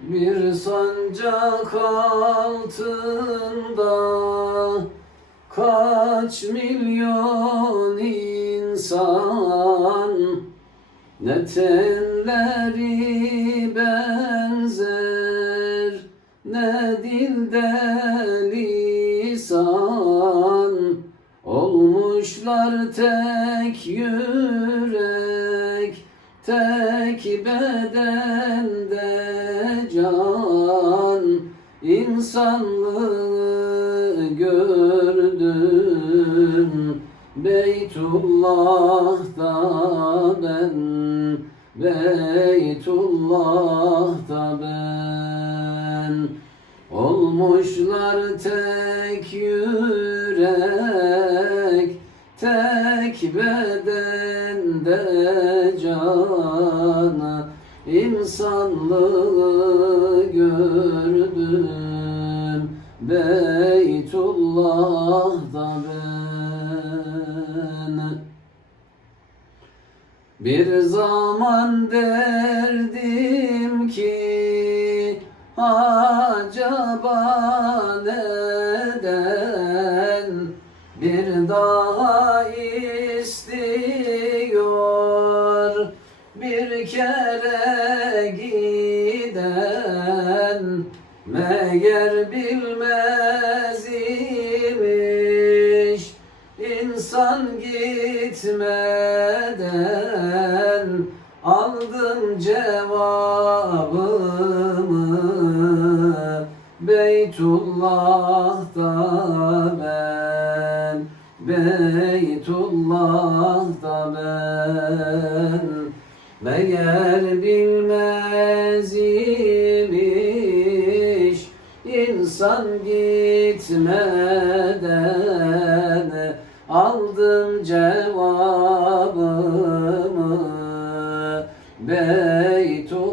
Bir sancak altında kaç milyon insan? Ne telleri benzer ne dilde lisan. Olmuşlar tek yürek Tek bedende can İnsanlığı gördüm. Beytullah'ta ben Beytullah'ta ben. Olmuşlar tek yürek Tek bedende can İnsanlığı gördüm Beytullah'ta ben. Bir zaman derdim ki acaba neden bir daha istiyor? Bir kere giden meğer bilmez imiş. İnsan gitmeden aldım cevabımı. Beytullah'ta ben Beytullah'ta ben. Meğer bilmez imiş İnsan gitmeden aldım cevabımı. Beytullah'ta